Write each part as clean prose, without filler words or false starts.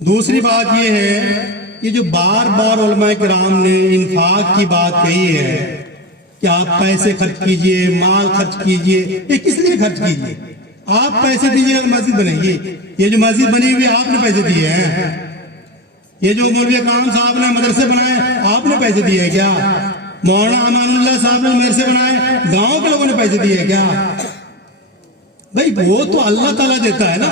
دوسری بات یہ ہے کہ جو بار بار علماء کرام نے انفاق کی بات کہی ہے کہ آپ پیسے خرچ کیجئے، مال خرچ کیجئے، یہ کس لیے خرچ کیجئے؟ آپ پیسے دیجئے اور مسجد بنے گی۔ یہ جو مسجد بنی ہوئی آپ نے پیسے دیے ہیں؟ یہ جو مولوی اکرام صاحب نے مدرسے بنائے آپ نے پیسے دیے کیا؟ مولانا امان اللہ صاحب نے مدرسے بنائے گاؤں کے لوگوں نے پیسے دیے کیا؟ بھائی وہ تو اللہ تعالیٰ دیتا ہے نا،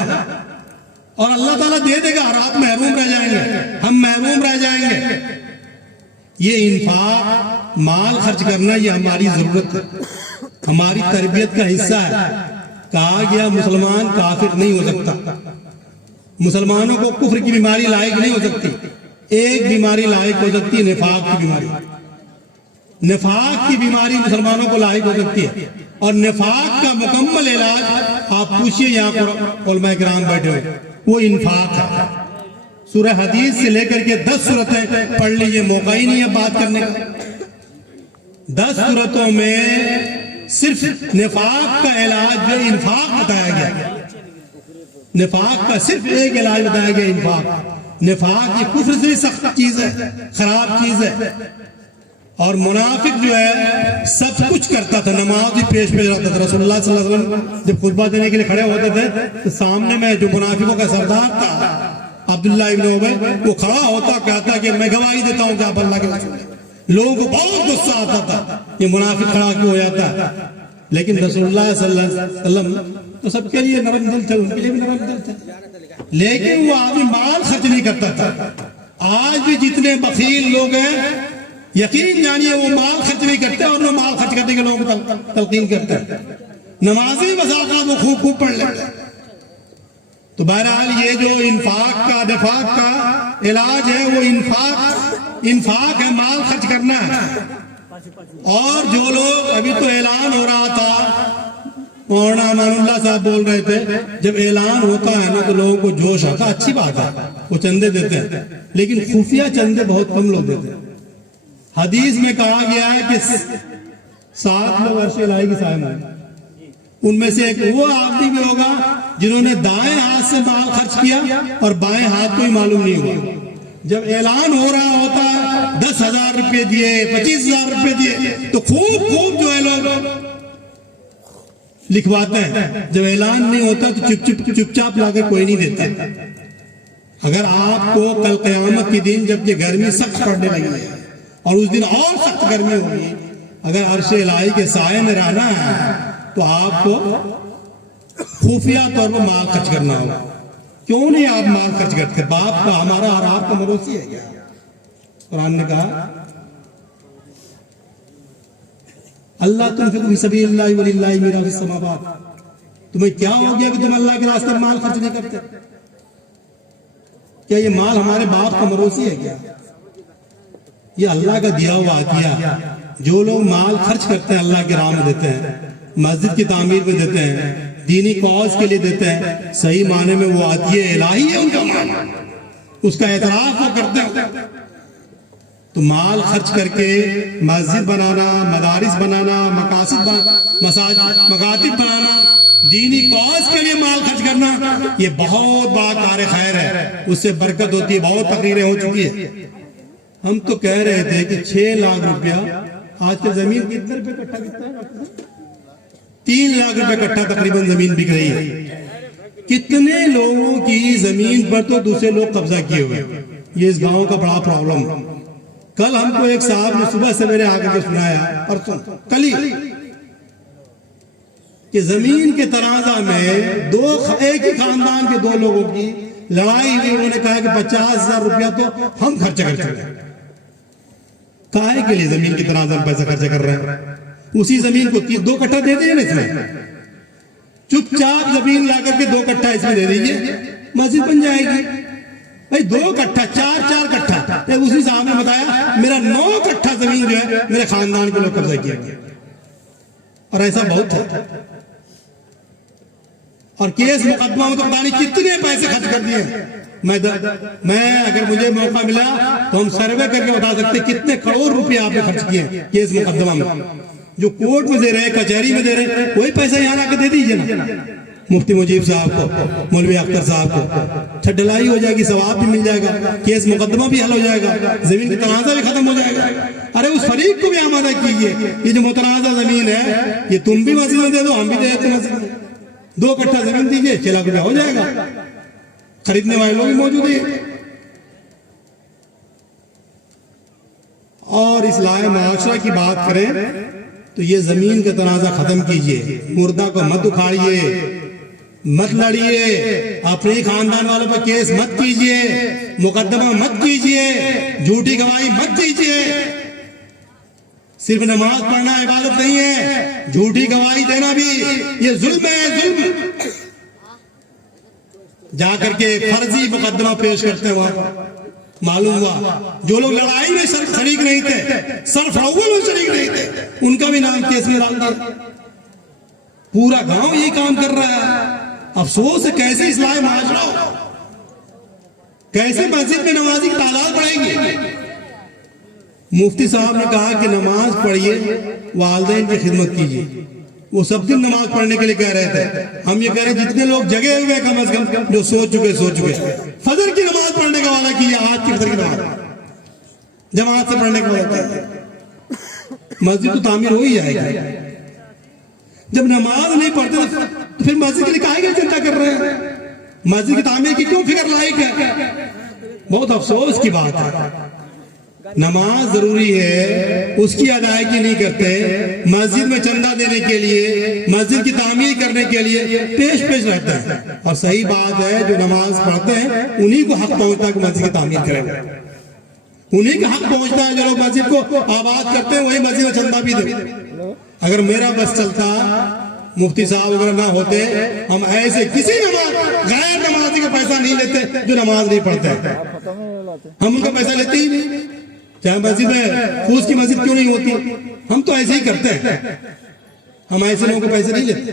اور اللہ تعالیٰ دے دے گا اور آپ محروم رہ جائیں گے، ہم محروم رہ جائیں گے۔ یہ انفاق، مال خرچ کرنا، یہ ہماری ضرورت ہے، ہماری تربیت کا حصہ ہے۔ کہا گیا مسلمان کافر نہیں ہو سکتا، مسلمانوں کو کفر کی بیماری لاحق نہیں ہو سکتی۔ ایک بیماری لاحق ہو سکتی ہے، نفاق کی بیماری۔ نفاق کی بیماری مسلمانوں کو لاحق ہو سکتی ہے، اور نفاق کا مکمل علاج آپ پوچھئے یہاں پر علماء کرام بیٹھے ہوئے، وہ انفاق ہے۔ سورہ حدیث سے لے کر کے 10 سورتیں پڑھ لیجئے، موقع ہی نہیں ہے بات کرنے کا۔ 10 سورتوں میں صرف نفاق کا علاج جو انفاق بتایا گیا، نفاق کا صرف ایک علاج بتایا گیا، انفاق۔ نفاق یہ کفر سے سخت چیز ہے، خراب چیز ہے، اور منافق جو ہے سب کچھ کرتا تھا، نماز بھی پیش رہتا تھا۔ رسول اللہ صلی اللہ علیہ وسلم جب خطبہ دینے کے لیے کھڑے ہوتے تھے تو سامنے میں جو منافقوں کا سردار تھا عبداللہ ابن ابی، وہ کھڑا ہوتا کہتا کہ میں گواہی دیتا ہوں کہ آپ اللہ کے رسول ہیں۔ لوگوں کو بہت غصہ آتا تھا یہ منافق کھڑا کیوں ہو جاتا ہے، لیکن رسول اللہ صلی اللہ علیہ وسلم تو سب کے لیے نرم دل تھے، ان کے لیے بھی نرم دل تھے، لیکن وہ آدمی مال خرچ نہیں کرتا تھا۔ آج بھی جتنے بخیل لوگ ہیں یقین جانیے وہ مال خرچ نہیں کرتے، اور وہ مال خرچ کرنے کے لوگوں کو تلقین کرتے ہیں۔ نمازی مساقات وہ خوب خوب پڑھ لیتے ہیں۔ تو بہرحال یہ جو انفاق کا، نفاق کا علاج ہے وہ انفاق ہے، مال خرچ کرنا ہے۔ اور جو لوگ ابھی تو اعلان ہو رہا تھا، مولانا امان اللہ صاحب بول رہے تھے، جب اعلان ہوتا ہے نا تو لوگوں کو جوش آتا، اچھی بات ہے، وہ چندے دیتے ہیں، لیکن خفیہ چندے بہت کم لوگ دیتے ہیں۔ حدیث میں کہا گیا ہے کہ 7 لوگ عرش الہی کی سائے میں ہیں، ان میں سے ایک وہ آدمی بھی ہوگا جنہوں نے دائیں ہاتھ سے مال خرچ کیا اور بائیں ہاتھ کو ہی معلوم نہیں ہوا۔ جب اعلان ہو رہا ہوتا ہے 10,000 روپے دیے، 25,000 روپے دیے، تو خوب خوب جو ہے لوگ لکھواتے ہیں۔ جب اعلان نہیں ہوتا تو چپ چاپ لا کے کوئی نہیں دیتا۔ اگر آپ کو کل قیامت کے دن جب یہ گرمی سخت پڑنے لگی ہے اور اس دن اور سخت گرمی ہوگی، اگر عرش الہی کے سائے میں رہنا ہے تو آپ کو خفیہ طور پر مال خرچ کرنا ہوگا۔ کیوں نہیں آپ مال خرچ کرتے؟ باپ کا ہمارا اور آپ کا مروسی ہے کیا؟ قرآن نے کہا اللہ تنفق فی سبیل اللہ وللہ میراث السماوات۔ تمہیں کیا ہو گیا کہ تم اللہ کے راستے میں مال خرچ نہیں کرتے؟ کیا یہ مال ہمارے باپ کا مروسی ہے کیا؟ یہ اللہ کا دیا ہوا عطیہ۔ جو لوگ مال خرچ کرتے ہیں اللہ کی راہ میں دیتے ہیں، مسجد کی تعمیر میں دیتے ہیں، دینی کاز کے لیے دیتے ہیں، صحیح معنی میں وہ عطیہ الہی ہے ان کا مال، اس کا اعتراف وہ کرتے ہیں۔ تو مال خرچ کر کے مسجد بنانا، مدارس بنانا، مکاتب بنانا، دینی کاز کے لیے مال خرچ کرنا، یہ بہت بڑا کار خیر ہے، اس سے برکت ہوتی ہے۔ بہت تقریریں ہو چکی ہے۔ ہم تو کہہ رہے تھے کہ 6 لاکھ روپیہ آج کے زمین کتنے روپے کٹھا بکتا ہے؟ 3 لاکھ روپے کٹھا تقریباً زمین بک رہی ہے۔ کتنے لوگوں کی زمین پر تو دوسرے لوگ قبضہ کیے ہوئے، یہ اس گاؤں کا بڑا پرابلم ہے۔ کل ہم کو ایک صاحب نے صبح سے میرے آگے کے سنایا، پرسوں کل ہی، کہ زمین کے تنازع میں ایک ہی خاندان کے 2 لوگوں کی لڑائی ہوئی۔ انہوں نے کہا کہ 50,000 روپیہ تو ہم خرچ کر چکے ہیں۔ کاہے کے لیے زمین کے تنازع میں پیسہ خرچ کر رہے ہیں؟ اسی زمین کو 2 کٹھا دے دیں نا، اس میں چپ چاپ زمین لا کر کے 2 کٹھا اس میں دے دیجئے، مسجد بن جائے گی۔ بھائی 2 کٹھا، 4 کٹھا، اسی صاحب نے بتایا میرا 9 کٹھا زمین جو ہے میرے خاندان کے لوگ قبضہ کیا گیا، اور ایسا بہت ہے۔ اور کیس مقدمہ میں تو پتہ نہیں کتنے پیسے خرچ کر دیے۔ میں اگر مجھے موقع ملا تو ہم سروے کر کے بتا سکتے کتنے کروڑ روپے آپ نے خرچ کیے کیس مقدمہ میں، جو کورٹ میں دے رہے ہیں، کچہری میں دے رہے ہیں، کوئی پیسہ یہاں لا کے دے دیجئے نا۔ مفتی مجیب صاحب کو، مولوی اختر صاحب کو، چھت ڈھلائی ہو جائے گی، ثواب بھی مل جائے گا، کیس مقدمہ بھی حل ہو جائے گا، زمین کا تنازع بھی ختم ہو جائے گا۔ ارے اس فریق کو بھی آمادہ کیجئے، یہ جو متنازع زمین ہے یہ تم بھی مسجد میں دے دو، ہم بھی دے دیتے مسجد میں، 2 کٹھا زمین دیجئے، 6 لاکھ روپیہ ہو جائے گا، خریدنے والے لوگ بھی موجود ہیں۔ اور اصلاح معاشرہ کی بات کریں تو یہ زمین کا تنازع ختم کیجئے، مردہ کو مت اکھاڑیے، مت لڑیے، اپنے خاندان والوں پر کیس مت کیجئے، مقدمہ مت کیجئے، جھوٹی گواہی مت دیجئے۔ صرف نماز پڑھنا عبادت نہیں ہے، جھوٹی گواہی دینا بھی یہ ظلم ہے، ظلم۔ جا کر کے فرضی مقدمہ پیش کرتے ہیں، وہاں معلوم ہوا جو لوگ لڑائی میں شریک نہیں تھے، صرف اول میں شریک نہیں تھے، ان کا بھی نام کیس میں ڈال دیا۔ پورا گاؤں یہی کام کر رہا ہے۔ افسوس ہے، کیسے اصلاح معاشرہ ہو، کیسے مسجد میں نمازی کی تعداد بڑھے گی۔ مفتی صاحب نے کہا کہ نماز پڑھیے، والدین کی خدمت کیجیے۔ وہ سب دن نماز پڑھنے کے لیے کہہ رہے تھے، ہم یہ کہہ رہے ہیں جتنے لوگ جگے ہوئے کم از کم، جو سو چکے فجر کی نماز پڑھنے کا وعدہ کیجیے۔ آج کی فجر کی نماز جماعت سے پڑھنے کا وعدہ کیجیے، مسجد تو تعمیر ہو ہی جائے گی۔ جب نماز نہیں پڑھتے تو پھر مسجد کے لیے کاہے کی چنتا کر رہے ہیں؟ مسجد کی تعمیر کی کیوں فکر لائق ہے؟ بہت افسوس کی بات ہے۔ نماز ضروری ہے، اس کی ادائیگی نہیں کرتے، مسجد میں چندہ دینے کے لیے، مسجد کی تعمیر کرنے کے لیے پیش رہتے ہیں۔ اور صحیح بات ہے، جو نماز پڑھتے ہیں انہی کو حق پہنچتا ہے کہ مسجد کی تعمیر کریں، انہی کا حق پہنچتا ہے۔ جو لوگ مسجد کو آباد کرتے ہیں وہی مسجد میں چندہ بھی دیں۔ اگر میرا بس چلتا، مفتی صاحب وغیرہ نہ ہوتے، ہم ایسے کسی غیر نمازی کا پیسہ نہیں لیتے جو نماز نہیں پڑھتے، ہم ان کا پیسہ لیتے ہی نہیں۔ چاہے مسجد میں فوس کی مسجد کیوں نہیں ہوتی، ہم تو ایسے ہی کرتے ہیں، ہم ایسے لوگوں کے پیسے نہیں لیتے۔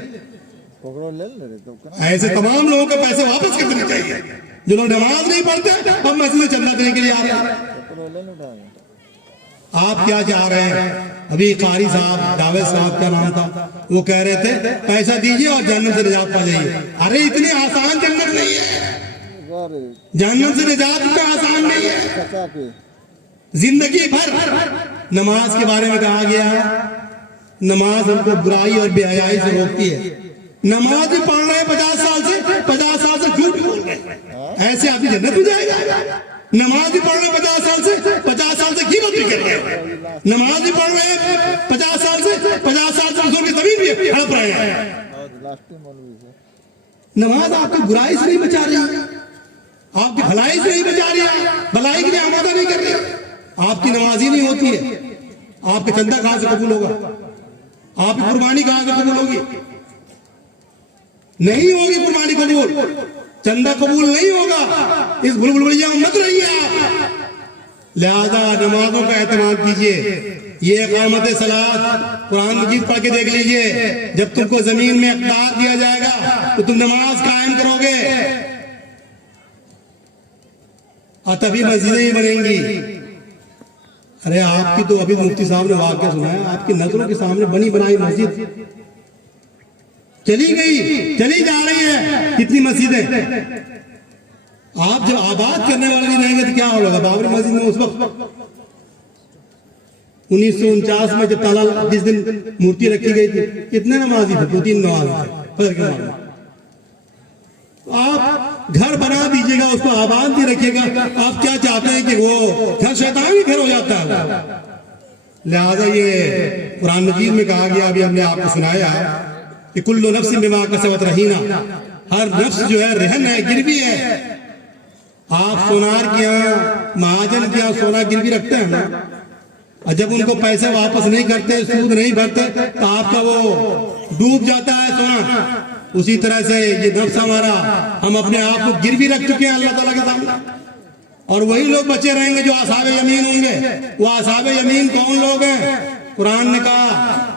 ایسے تمام لوگوں کے پیسے واپس کر دینے چاہیے جو لوگ نماز نہیں پڑھتے، ہم مسجد میں چندہ دینے کے لیے آ رہے ہیں۔ آپ کیا چاہ رہے ہیں؟ ابھی قاری صاحب، جاوید صاحب کا نام تھا، وہ کہہ رہے تھے پیسہ دیجئے اور جہنم سے نجات پا جائیے۔ ارے اتنی آسان جنت نہیں ہے، جہنم سے نجات اتنا آسان نہیں ہے۔ زندگی بھر نماز کے بارے میں کہا گیا، نماز ہم کو برائی اور بے حیائی سے روکتی ہے۔ نماز بھی پڑھ رہے ہیں 50 سال سے جھوٹ بول رہے ہیں، ایسے آدمی جنت میں جائے گا؟ نماز بھی پڑھ رہے ہیں 50 سال سے غیبت بھی کر رہے ہیں، نماز بھی پڑھ رہے ہیں 50 سال سے رسول کی زمین بھی ہڑپ رہے ہیں۔ نماز آپ کو برائی سے نہیں بچا رہی، آپ کی بھلائی سے نہیں بچا رہی، بھلائی کے لیے آمادہ نہیں کر رہی۔ آپ کی نماز ہی نہیں ہوتی ہے، آپ کا چندہ کہاں سے قبول ہوگا؟ آپ کی قربانی کہاں سے قبول ہوگی؟ نہیں ہوگی قربانی قبول، چندہ قبول نہیں ہوگا۔ اس بھلبلیاں میں مت رہیے آپ، لہذا نمازوں کا اہتمام کیجئے۔ یہ اقامت صلاۃ قرآن مجید پڑھ کے دیکھ لیجئے، جب تم کو زمین میں اقتدار دیا جائے گا تو تم نماز قائم کرو گے، اور تبھی مسجدیں ہی بنیں گی۔ ارے آپ کی تو ابھی مفتی صاحب نے واقعہ سنا ہے، آپ کی نظروں کے سامنے بنی بنائی مسجد چلی گئی، چلی جا رہی ہے کتنی مسجدیں۔ آپ جب آباد کرنے والے نہیں رہیں گے تو کیا ہوگا؟ بابری مسجد میں اس وقت 1949 میں جب تالا جس دن مورتی رکھی گئی تھی، کتنے نمازی تھے؟ 2-3 نماز تھے فجر کے نماز۔ آپ گھر بنا دیجئے گا، اس کو آباد بھی رکھیے گا، آپ کیا چاہتے ہیں کہ وہ گھر شیطان ہی گھر ہو جاتا ہے؟ لہذا یہ قرآن مجید میں کہا گیا، ابھی ہم نے آپ کو سنایا کہ کل نفس بما کسبت رہینہ، ہر نفس جو ہے رہن ہے، گروی ہے۔ آپ سونار کے یہاں، مہاجن کے یہاں سونا گروی رکھتے ہیں نا، اور جب ان کو پیسے واپس نہیں کرتے، سود نہیں بھرتے تو آپ کا وہ ڈوب جاتا ہے سونا۔ اسی طرح سے یہ نفس ہمارا، ہم اپنے آپ کو گروی رکھ چکے ہیں اللہ تعالیٰ کے سامنے، اور وہی لوگ بچے رہیں گے جو اصحاب یمین ہوں گے۔ وہ اصحاب یمین کون لوگ ہیں؟ قرآن نے کہا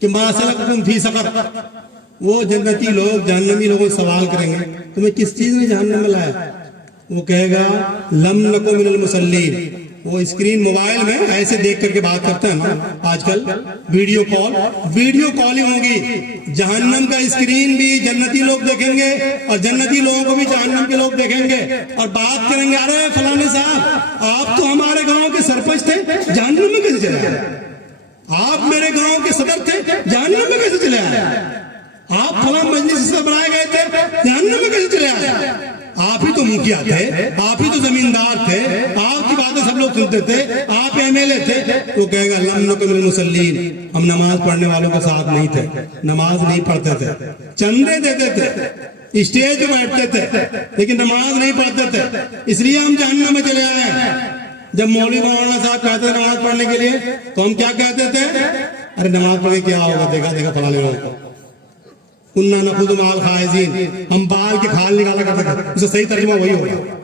کہ ما سلککم فی سقر، وہ جنتی لوگ جہنمی لوگوں سے سوال کریں گے تمہیں کس چیز نے جہنم میں لایا؟ وہ کہے گا لم نکو من المصلین، وہ اسکرین موبائل میں ایسے دیکھ کر کے بات کرتے ہیں نا آج کل، ویڈیو کالنگ ہوگی، جہنم کا اسکرین بھی جنتی لوگ دیکھیں گے اور جنتی لوگوں کو بھی جہنم کے لوگ دیکھیں گے اور بات کریں گے، ارے فلانے صاحب آپ تو ہمارے گاؤں کے سرپنچ تھے، جہنم میں کیسے چلے آئے؟ آپ میرے گاؤں کے صدر تھے، جہنم میں کیسے چلے آئے؟ آپ فلاں مجلس سے بنائے گئے تھے، جہنم میں کیسے چلے آئے؟ آپ ہی تو مکھیا تھے، آپ ہی تو زمیندار تھے، آپ کی باتیں سب لوگ سنتے تھے، آپ ایم ایل اے تھے۔ وہ کہے گا لم نکن من المصلین، ہم نماز پڑھنے والوں کے ساتھ نہیں تھے، نماز نہیں پڑھتے تھے، چندے دیتے تھے، اسٹیج پہ بیٹھتے تھے لیکن نماز نہیں پڑھتے تھے، اس لیے ہم جہنم میں چلے آئے ہیں۔ جب مولوی مولانا صاحب کہتے تھے نماز پڑھنے کے لیے تو ہم کیا کہتے تھے؟ ارے نماز پڑھ کے کیا ہوگا، دیکھا فلانے لوگوں کو، کننا نخوض مع الخائضین، ہم بال کے کھال نکالا کرتے تھے، اسے صحیح ترجمہ وہی ہوگا،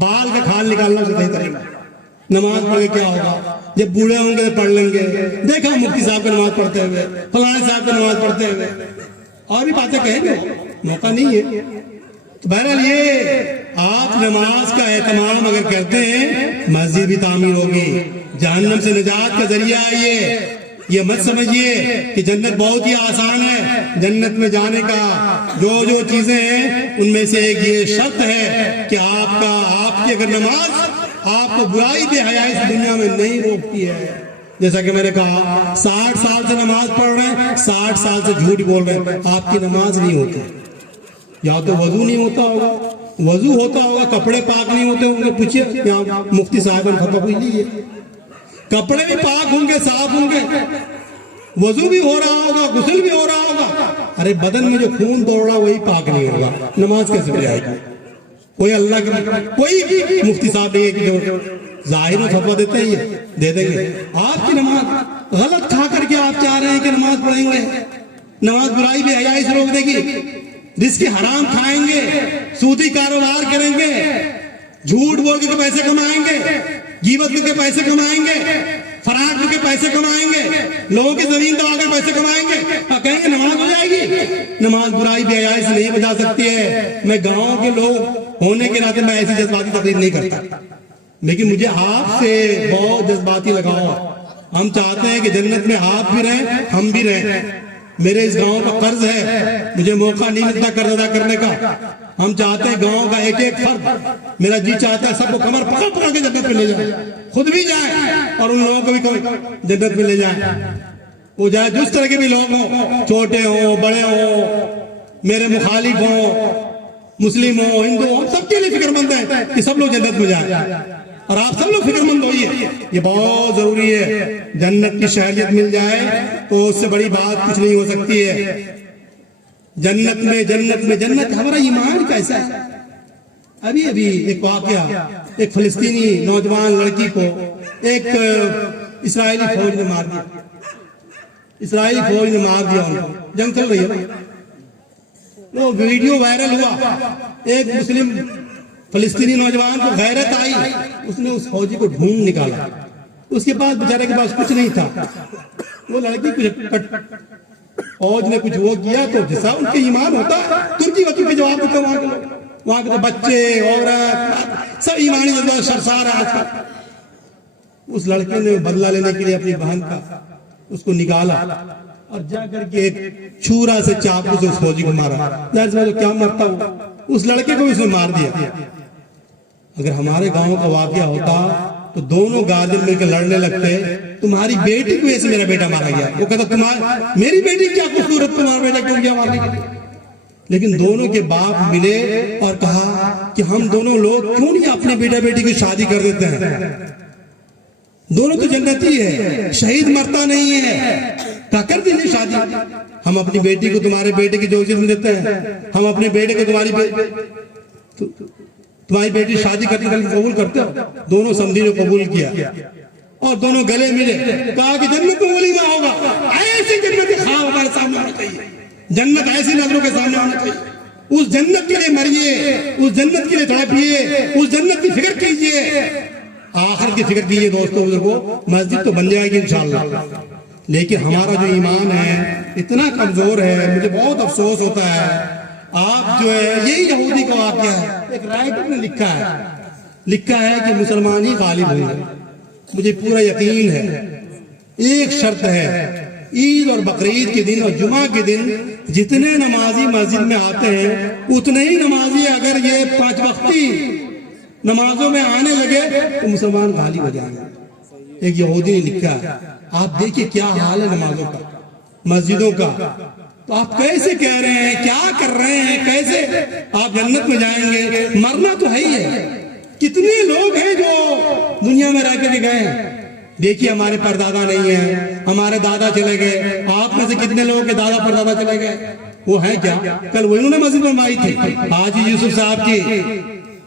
بال کا کھال نکالنا اسے صحیح ترجمہ۔ نماز پڑھ کے کیا ہوگا، جب بوڑھے ہوں گے تو پڑھ لیں گے، دیکھا مفتی صاحب کو نماز پڑھتے ہوئے، فلانے صاحب کو نماز پڑھتے ہوئے، اور بھی باتیں کہیں گے، موقع نہیں ہے۔ تو بہرحال یہ آپ نماز کا اہتمام اگر کرتے ہیں، مسجد بھی تعمیر ہوگی، جہنم سے نجات کا ذریعہ ہے یہ مت سمجھیے کہ جنت بہت ہی آسان ہے۔ جنت میں جانے کا جو چیزیں ہیں ان میں سے ایک یہ شرط ہے کہ آپ کی اگر نماز آپ کو برائی بے حیائی سے دنیا میں نہیں روکتی ہے۔ جیسا کہ میں نے کہا 60 سال سے نماز پڑھ رہے ہیں، 60 سال سے جھوٹ بول رہے ہیں، آپ کی نماز نہیں ہوتی، یا تو وضو نہیں ہوتا ہوگا، وضو ہوتا ہوگا، کپڑے پاک نہیں ہوتے ہوں گے، پوچھئے یہاں مفتی صاحب نے فتویٰ پوچھ لیجیے، کپڑے بھی پاک ہوں گے، صاف ہوں گے، وضو بھی ہو رہا ہوگا، غسل بھی ہو رہا ہوگا، ارے بدن میں جو خون دوڑ رہا وہی پاک نہیں ہوگا، نماز کیسے بھی آئے گی؟ کوئی اللہ کے کوئی مفتی صاحب نہیں ہے کہ جو ظاہر و فتویٰ دیتے ہیں یہ دے دیں گے۔ آپ کی نماز غلط کھا کر کے آپ چاہ رہے ہیں کہ نماز پڑھیں گے، نماز برائی بے حیائی سے روک دے گی، رزق حرام کھائیں گے، سودی کاروبار کریں گے، جھوٹ بول کے پیسے کمائیں گے، غیبت کر کے پیسے کمائیں گے، فراق کر کے پیسے کمائیں گے، لوگوں کی زمین دبا کر پیسے کمائیں گے، اور کہیں گے نماز ہو جائے گی۔ نماز برائی بے حیائی سے نہیں بچا سکتی ہے۔ میں گاؤں کے لوگ ہونے کے ناطے میں ایسی جذباتی تقریر نہیں کرتا، لیکن مجھے آپ سے بہت جذباتی لگاؤ۔ ہم چاہتے ہیں کہ جنت میں آپ بھی رہیں، ہم بھی رہیں۔ میرے اس گاؤں کا قرض ہے، مجھے موقع نہیں ملتا قرض ادا کرنے کا۔ ہم چاہتے ہیں گاؤں کا ایک ایک فرد، میرا جی چاہتا ہے سب کو کمر پکڑ پکڑ کے جنت میں لے جائیں، خود بھی جائیں اور ان لوگوں کو بھی جنت میں لے جائیں۔ وہ جائے جس طرح کے بھی لوگ ہوں، چھوٹے ہوں بڑے ہوں، میرے مخالف ہوں، مسلم ہوں ہندو ہوں، سب کے لیے فکر مند ہے کہ سب لوگ جنت میں جائیں، اور آپ سب لوگ فکر مند ہوئیے، یہ بہت ضروری ہے۔ جنت کی شہریت مل جائے تو اس سے بڑی بات کچھ نہیں ہو سکتی ہے۔ جنت ہمارا ایمان کیسا ہے؟ ابھی ایک واقعہ، ایک فلسطینی نوجوان لڑکی کو ایک اسرائیلی فوج نے مار دیا، ان کو، جنگ چل رہی ہے، وہ ویڈیو وائرل ہوا، ایک مسلم فلسطینی نوجوان کو غیرت آئی، اس نے اس فوجی کو ڈھونڈ نکالا، اس کے پاس بیچارے کے پاس کچھ نہیں تھا، وہ لڑکی فوج نے کچھ وہ کیا تو جیسا ان کے ایمان ہوتا ہے، ترکی وقت کے جواب دیتے وہاں کے لوگ، وہاں کے بچے عورت سب ایمانی جذبہ سرسار ہے آج کل۔ اس لڑکے نے بدلہ لینے کے لیے اپنی بہن کا اس کو نکالا اور جا کر کے ایک چھورا سے چاقو سے اس فوجی کو مارا، ظاہر سی بات ہے کیا مرتا ہوا، اس لڑکے کو بھی اس نے مار دیا۔ اگر ہمارے گاؤں کا واقعہ ہوتا تو دونوں غازی مل کے لڑنے لگتے، تمہاری بیٹی کی وجہ سے میرا بیٹا مارا گیا، وہ کہتا میری بیٹی کیا خوبصورت، تمہارا بیٹا کیوں گیا مارنے کے لیے؟ لیکن دونوں کے باپ ملے اور کہا کہ ہم دونوں لوگ کیوں نہیں اپنے بیٹا بیٹی کی شادی کر دیتے ہیں، دونوں تو جنتی ہے، شہید مرتا نہیں ہے، کر دیں شادی، ہم اپنی بیٹی کو تمہارے بیٹے کی جوزیت میں دیتے ہیں، ہم اپنے بیٹے کو تمہاری بیٹی شادی کرنے کے لیے قبول کرتے ہو۔ دونوں سمجھی نے قبول کیا اور دونوں گلے ملے، کہا کہ جنت میں ولیمہ ہوگا، ایسی جنت کے خواب ہمارے سامنے ہونا چاہیے، جنت ایسی نظروں کے سامنے ہونا چاہیے، اس جنت کے لیے مریے، اس جنت کے لیے تڑپیے، اس جنت کی فکر کیجئے، آخرت کی فکر کیجئے۔ دوستو بزرگوں، مسجد تو بن جائے گی انشاءاللہ، لیکن ہمارا جو ایمان ہے اتنا کمزور ہے، مجھے بہت افسوس ہوتا ہے۔ آپ جو ہے یہی یہودی کا واقعہ ہے، ایک رائٹر نے لکھا ہے کہ مسلمان ہی غالب ہوں گے، مجھے پورا یقین ہے ایک شرط ہے، عید اور بقرعید کے دن اور جمعہ کے دن جتنے نمازی مسجد میں آتے ہیں اتنے ہی نمازی اگر یہ 5 وقتی نمازوں میں آنے لگے تو مسلمان غالب ہو جائیں گے۔ ایک یہودی نے لکھا ہے، آپ دیکھیں کیا حال ہے نمازوں کا، مسجدوں کا، تو آپ کیسے کہہ رہے ہیں، کیا کر رہے ہیں، کیسے آپ جنت میں جائیں گے؟ مرنا تو ہے ہی ہے۔ کتنے لوگ ہیں جو دنیا میں رہ کے گئے ہیں، دیکھیے ہمارے پردادا نہیں ہیں، ہمارے دادا چلے گئے، آپ میں سے کتنے لوگوں کے دادا پردادا چلے گئے، وہ ہیں کیا؟ کل وہ انہوں نے مسجد بنوائی تھی، حاجی یوسف صاحب کی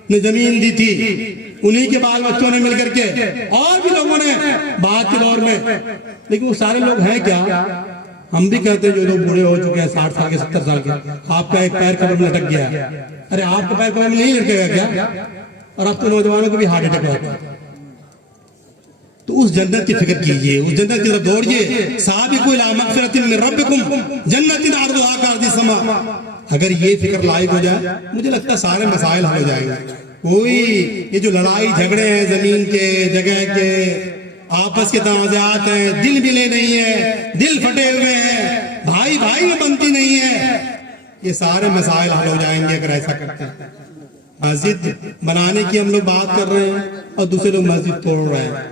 نے زمین دی تھی، انہی کے بال بچوں نے مل کر کے، اور بھی لوگوں نے بعد کے دور میں، لیکن وہ سارے لوگ ہیں کیا؟ ہم بھی کہتے ہیں جو لوگ بوڑھے ہو چکے ہیں 60 سال کے 70 سال کے، آپ کا ایک پیر قبر میں لٹک گیا، ارے آپ کا پیر قبر میں نہیں لٹکے گا کیا؟ اور اب تو نوجوانوں کو بھی ہارٹ اٹیک ہوتا ہے۔ تو اس جنت کی فکر کیجئے، اس جنت کی طرف دوڑیے، سابقوا الی مغفرۃ من ربکم جنت عرضھا کعرض السماء۔ اگر یہ فکر لائق ہو جائے مجھے لگتا ہے سارے مسائل حل ہو جائیں گے۔ کوئی یہ جو لڑائی جھگڑے ہیں زمین کے، جگہ کے، آپس کے تنازعات ہیں، دل ملے نہیں ہیں، دل پھٹے ہوئے ہیں، بھائی بھائی میں بنتی نہیں ہے، یہ سارے مسائل حل ہو جائیں گے اگر ایسا کرتے ہیں۔ مسجد بنانے کی ہم لوگ بات کر رہے ہیں اور دوسرے لوگ مسجد توڑ رہے ہیں،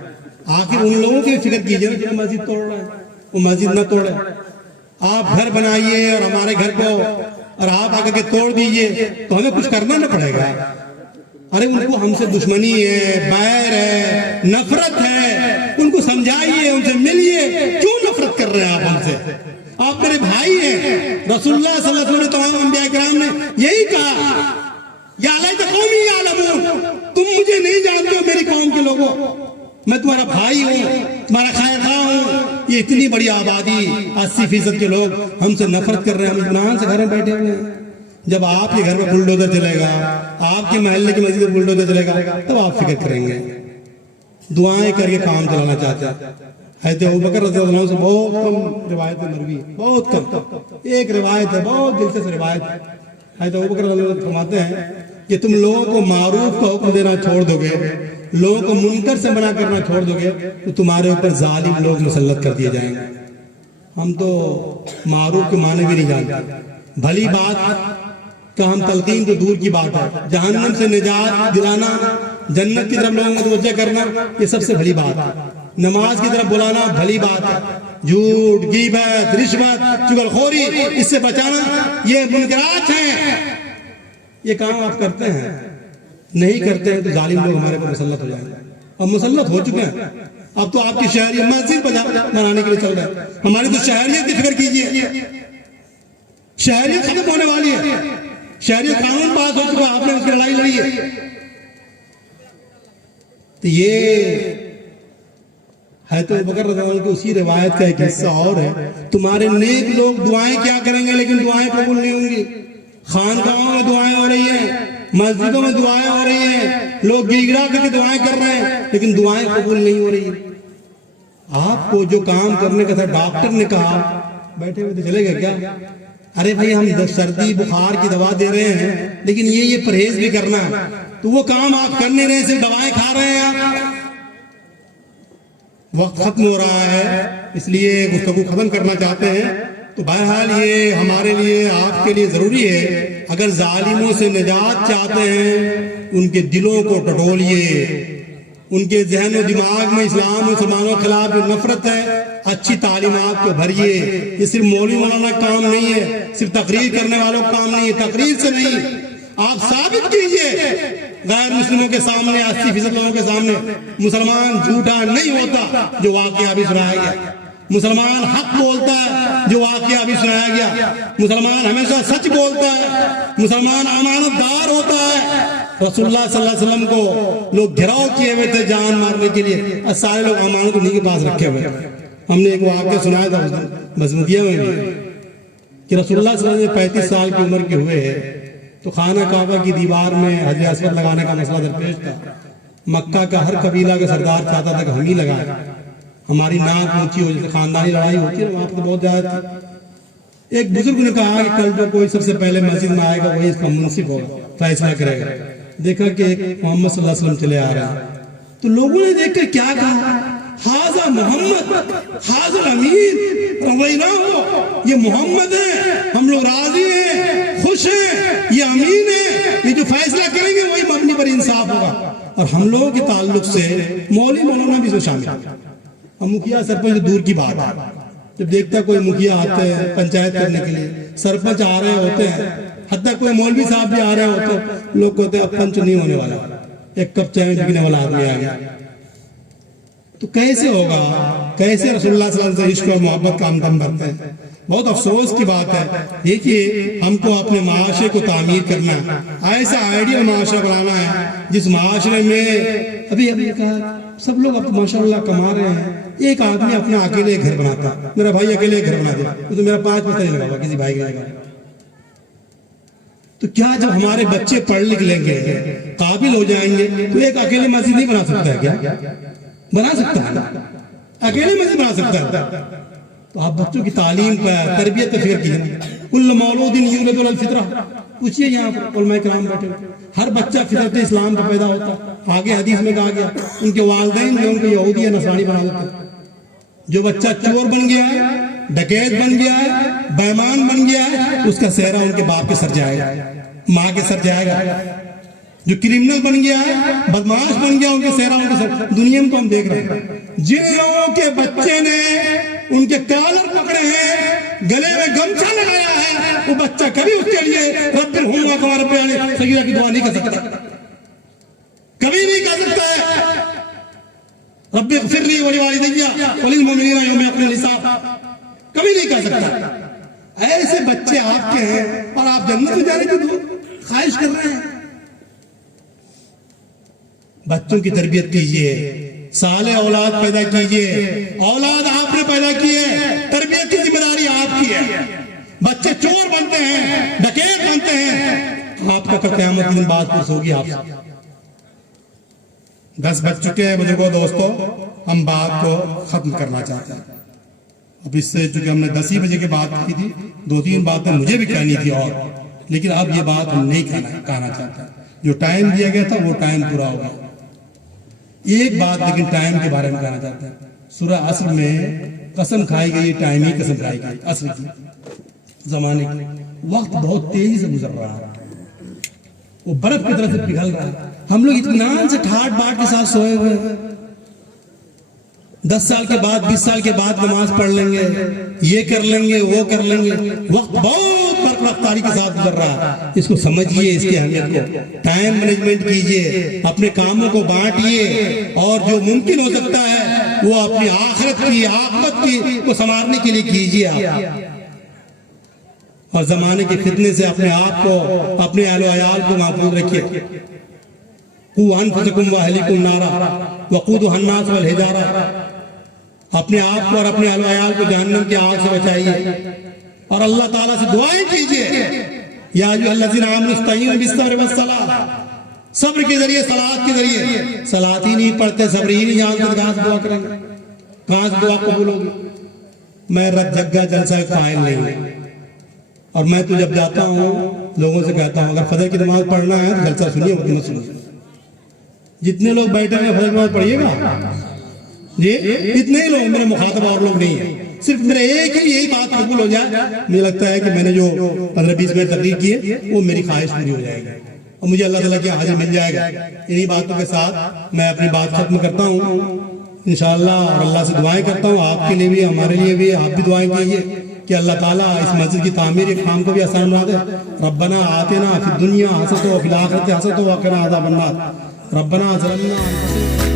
آخر ان لوگوں کی فکر کیجئے جو مسجد توڑ رہے ہیں، وہ مسجد نہ توڑے۔ آپ گھر بنائیے اور ہمارے گھر کو اور آپ آ کے توڑ دیجئے تو ہمیں کچھ کرنا نہ پڑے گا۔ ارے ان کو ہم سے دشمنی ہے، بیر ہے، نفرت ہے، ان کو سمجھائیے، ان سے ملیے، کیوں نفرت کر رہے ہیں آپ ہم سے؟ آپ میرے بھائی ہیں، رسول اللہ صلی اللہ علیہ وسلم تمام انبیاء کرام نے یہی کہا، یا لیت قومی یعلمون، تم مجھے نہیں جانتے ہو میری قوم کے لوگوں، میں تمہارا بھائی ہوں، تمہارا خیر خواہ ہوں۔ یہ اتنی بڑی آبادی 80% کے لوگ ہم سے نفرت کر رہے ہیں، ہم اطمینان سے گھر میں بیٹھے ہوئے ہیں۔ جب آپ کے گھر میں بلڈوزر چلے گا، آپ کے محلے کی مسجد میں بلڈوزر چلے گا، تب آپ فکر کریں گے۔ دعائیں کر کے کام چلانا چاہتے ہیں۔ حضرت ابوبکر رضی اللہ عنہ سے بہت کم روایتیں مروی ہیں، بہت کم، ایک روایت ہے، بہت دلچسپ روایت ہے۔ حضرت ابوبکر رضی اللہ عنہ فرماتے ہیں کہ تم لوگوں کو معروف کا حکم دینا چھوڑ دو گے، لوگوں کو منکر سے منع کرنا چھوڑ دو گے تو تمہارے اوپر ظالم لوگ مسلط کر دیے جائیں گے۔ ہم تو معروف کے معنی بھی نہیں جانتے، بھلی بات کہ ہم تلقین تو دور کی بات ہے، جہنم سے نجات دلانا، جنت کی طرف لوگوں کو توجہ کرنا، یہ سب سے بھلی بات ہے۔ نماز کی طرف بلانا بھلی بات ہے، جھوٹ، غیبت، رشوت، چغلخوری، اس سے بچانا یہ منکرات ہیں۔ یہ کام آپ کرتے ہیں، نہیں کرتے ہیں تو ظالم لوگ ہمارے پر مسلط ہو جائیں گے، اور مسلط ہو چکے ہیں۔ اب تو آپ کی شہریت مسجد بنانے کے لیے چل رہا ہے، ہماری تو شہریت کی فکر کیجئے، شہریت ختم ہونے والی ہے، شہریت قانون پاس ہو چکا، آپ نے اس کی لڑائی لڑی ہے۔ تو یہ حضرت ابوبکر رضی اللہ عنہ کی اسی روایت کا ایک حصہ اور ہے، تمہارے نیک لوگ دعائیں کیا کریں گے لیکن دعائیں قبول نہیں ہوں گی۔ خانقاہوں میں دعائیں ہو رہی ہیں، مسجدوں میں دعائیں ہو رہی ہیں، لوگ گڑگڑا کر کے دعائیں کر رہے ہیں لیکن دعائیں قبول نہیں ہو رہی۔ آپ کو جو کام کرنے کا تھا ڈاکٹر نے کہا، بیٹھے ہوئے تو چلے گئے کیا؟ ارے بھائی ہم سردی بخار کی دوا دے رہے ہیں لیکن یہ پرہیز بھی کرنا ہے، تو وہ کام آپ کر نہیں رہے، صرف دوائیں کھا رہے ہیں آپ۔ وقت ختم ہو رہا ہے، اس لیے گفتگو ختم کرنا چاہتے ہیں۔ تو بہرحال یہ ہمارے لیے، آپ کے لیے ضروری ہے، اگر ظالموں سے نجات چاہتے ہیں ان کے دلوں کو ٹٹولیے، ان کے ذہن و دماغ میں اسلام و مسلمانوں کے خلاف جو نفرت ہے اچھی تعلیمات کو بھریے۔ یہ صرف مولوی مولانا کا کام نہیں ہے، صرف تقریر کرنے والوں کا کام نہیں ہے، تقریر سے نہیں، آپ ثابت کیجئے غیر مسلموں کے سامنے، 80% لوگوں کے سامنے، مسلمان جھوٹا نہیں ہوتا، جو واقعہ بھی سنایا گیا، مسلمان حق بولتا ہے، جو واقعہ بھی سنایا گیا، مسلمان ہمیشہ سچ بولتا ہے، مسلمان امانت دار ہوتا ہے۔ رسول اللہ صلی اللہ علیہ وسلم کو لوگ گھراؤ کیے ہوئے تھے جان مارنے کے لیے، اور سارے لوگ امانت انہیں کے پاس رکھے ہوئے تھے۔ ہم نے ایک واقعہ سنایا تھا مزمودیہ میں بھی کہ رسول اللہ صلی اللہ علیہ وسلم 35 سال کی عمر کے ہوئے ہیں تو خانہ کعبہ کی دیوار میں حجر اسود لگانے کا مسئلہ درپیش تھا۔ مکہ کا ہر قبیلہ کا سردار چاہتا تھا کہ ہم ہی لگائیں، ہماری ناک اونچی ہو، جیسے خاندانی لڑائی ہوتی ہے وہاں پہ بہت زیادہ تھی۔ ایک بزرگ نے کہا کہ کل جو کوئی سب سے پہلے مسجد میں آئے گا وہی اس کا منصف ہوگا، فیصلہ کرے گا۔ دیکھا کہ ایک محمد صلی اللہ علیہ وسلم چلے آ رہے ہیں، تو لوگوں نے دیکھ کر کیا کہا؟ حاضر محمد حاضر امین روینا ہو، یہ محمد ہے، ہم لوگ راضی ہیں، خوش ہیں، یہ امین ہے، یہ جو فیصلہ کریں گے وہی مبنی پر انصاف ہوگا۔ اور ہم لوگوں کے تعلق سے مولوی مولانا بھی اس میں شامل ہے۔ ہم مکھیا سرپنچ دور کی بات ہے، جب دیکھتا کوئی مکھیا آتے ہیں پنچایت کرنے کے لیے، سرپنچ آ رہے ہوتے ہیں، حتیٰ کوئی مولوی صاحب بھی آ رہے ہوتے ہیں، لوگ کہتے ہیں اب پنچ نہیں ہونے والا، ایک کپ چائے پینے والا آدمی آ گیا۔ تو کیسے ہوگا؟ کیسے رسول اللہ صلی اللہ علیہ وسلم سے عشق اور محبت کا ہم دم بھرتے ہیں؟ بہت افسوس کی بات ہے۔ دیکھیے ہم کو اپنے معاشرے کو تعمیر کرنا ہے، ایسا آئیڈیل معاشرہ بنانا ہے جس معاشرے میں ابھی کہا سب لوگ اب ماشاءاللہ کما رہے ہیں، ایک آدمی اپنا اکیلے گھر بناتا، میرا بھائی اکیلے گھر بنا دیا تو میرا 5 پیسہ نہیں لگا کسی بھائی کے لگا۔ تو کیا جب ہمارے بچے پڑھ لکھ لیں گے، قابل ہو جائیں گے، تو ایک اکیلے مسجد نہیں بنا سکتا ہے؟ کیا بنا سکتا ہے؟ اکیلے مسجد بنا سکتا ہے؟ تو آپ بچوں کی تعلیم پر، تربیت پر فکر کیجیے۔ کل مولود یولد علی الفطرہ، پوچھئے یہاں پر علماء کرام بیٹھے، ہر بچہ فطرت اسلام پر پیدا ہوتا۔ آگے حدیث میں کہا گیا ان کے والدین جو ان کو یہودی یا نصرانی بنا دیتے۔ جو بچہ چور بن گیا ہے، ڈکیت بن گیا ہے، بےمان بن گیا ہے، اس کا سہرا ان کے باپ کے سر جائے گا، ماں کے سر جائے گا۔ جو کرمنل بن گیا ہے، بدماش بن گیا، ان کے سہرا ان کے سر۔ دنیا میں تو ہم دیکھ رہے ہیں جن لوگوں کے بچے نے ان کے کالر پکڑے ہیں، گلے میں گمچھا لگایا ہے، وہ بچہ کبھی اس کے لیے رب ارحمہما کما ربیانی صغیرہ کی دعا نہیں کر سکتا، کبھی نہیں کر سکتا ہے۔ رب اغفر لی ولوالدی وللمؤمنین یوم یقوم الحساب، کبھی نہیں کر سکتا۔ ایسے بچے آپ کے ہیں اور آپ جنت میں جانے کی خواہش کر رہے ہیں۔ بچوں کی تربیت کیجئے، صالح اولاد پیدا کیجئے۔ اولاد آپ نے پیدا کی ہے، تربیت کی ذمہ داری آپ کی ہے۔ بچے چور بنتے ہیں، ڈکیت بنتے ہیں، آپ کا قیامت دن بات پوچھ ہوگی آپ سے۔ 10 بج چکے ہیں بزرگوں دوستوں، ہم بات کو ختم کرنا چاہتے ہیں۔ اب اس سے چونکہ ہم نے 10 ہی بجے کی بات کی تھی، 2-3 باتیں مجھے بھی کہنی تھی اور، لیکن اب یہ بات ہم نہیں کہنا چاہتے۔ جو ٹائم دیا گیا تھا وہ ٹائم پورا ہو گیا۔ ایک بات لیکن ٹائم کے بارے میں کہنا چاہتے ہیں۔ سورہ عصر میں قسم کھائی گئی، ٹائم ہی قسم کھائی گئی، عصر کی، زمانے کی۔ وقت بہت تیزی سے گزر رہا ہے، وہ برف کی طرح سے پگھل رہا ہے۔ ہم لوگ اطمینان سے ٹھاٹ باٹ کے ساتھ سوئے ہوئے ہیں۔ 10 سال کے بعد 20 سال کے بعد نماز پڑھ لیں گے، یہ کر لیں گے، وہ کر لیں گے۔ وقت بہت برق رفتاری کے ساتھ گزر رہا ہے، اس کو سمجھیے، اس کی اہمیت کو۔ ٹائم مینجمنٹ کیجئے، اپنے کاموں کو بانٹیے، اور جو ممکن ہو سکتا ہے وہ اپنی آخرت کی، عاقبت کی کو سنوارنے کے لیے کیجئے آپ۔ اور زمانے کے فتنے سے اپنے آپ کو، اپنے اہل و عیال کو محفوظ رکھیے۔ قوا انفسکم واہلیکم نارا وقودھا الناس والحجارہ، اپنے آپ کو اور اپنے اہل و عیال کو جہنم کی آگ سے بچائیے، اور اللہ تعالیٰ سے دعائیں کیجئے۔ یا ایھا الذین آمنوا استعینوا بالصبر والصلاۃ، صبر کے ذریعے، صلاۃ کے ذریعے۔ صلاۃ ہی نہیں پڑھتے، صبر ہی نہیں جانتے، کہاں سے دعا کریں گے، کہاں سے دعا قبول ہوگی؟ میں رت جگہ جلسہ فائل نہیں ہوں، اور میں تو جب جاتا ہوں لوگوں سے کہتا ہوں اگر فجر کی نماز پڑھنا ہے تو جلسہ سنیے، مت سنیے۔ جتنے لوگ بیٹھے ہیں فجر کی نماز پڑھیے گا جی، اتنے ہی لوگ، میرے مخاطب اور لوگ نہیں ہیں۔ صرف میرے ایک ہی یہی بات قبول ہو جائے، مجھے لگتا ہے کہ میں نے جو 15-20 منٹ تقریر کی ہے وہ میری خواہش پوری ہو جائے گی، اور مجھے اللہ تعالیٰ کی حاضر مل جائے گا۔ انہی باتوں کے ساتھ میں اپنی بات ختم کرتا ہوں انشاءاللہ، اور اللہ سے دعائیں کرتا ہوں آپ کے لیے بھی، ہمارے لیے بھی۔ آپ بھی دعائیں کیجیے کہ اللہ تعالیٰ اس مسجد کی تعمیر کے کام کو بھی آسان بنا دے۔ ربنا آتنا فی الدنیا حسنۃ وفی الآخرۃ حسنۃ وقنا عذاب النار۔ ربنا ظلمنا